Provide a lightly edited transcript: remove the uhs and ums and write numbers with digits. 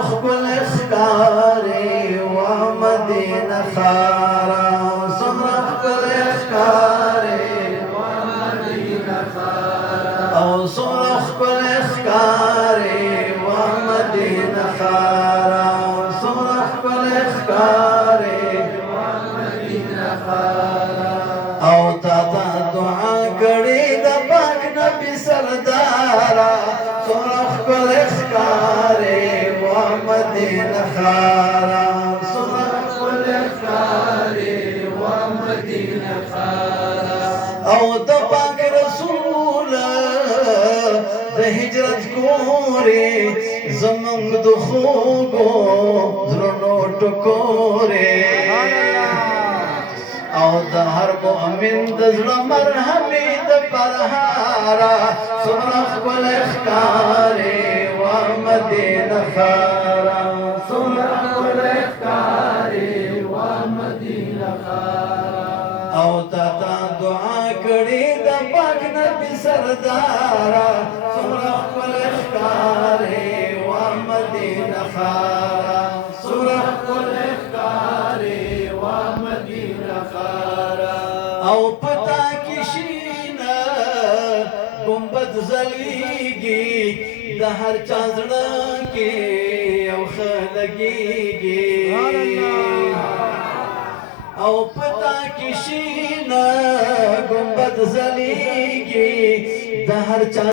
خپل ښکارې ومدینه ښاره څومره ښکلی ښکارې ومدینه ښاره او څومره ښکلی ښکارې ومدینه ښاره څومره ښکلی ښکارې ومدینه ښاره او تا ته دعا کړې د پاک نبي سرداره څومره ښکلی ښکارې مدینه ښاره څومره ښکلی ښکارې ومدینه ښاره او د پاک رسول د هجرت کورې زمونږ د خوږو زړونو ټکورې او د هر مؤمن د زړه مرهمې د پرهاره څومره ښکلی ښکارې ومدینه ښاره څومره ښکلی ښکارې ومدینه ښاره او تا ته دعا کړې د پاک نبي سرداره څومره ښکلی ښکارې ومدینه ښاره څومره ښکلی ښکارې ومدینه ښاره او پتا کې شینه ګنبد ځلیږي د هر چا زړه کې یو ښه لګېږي او پتا کې شینه ګنبد ځلیږي د هر چا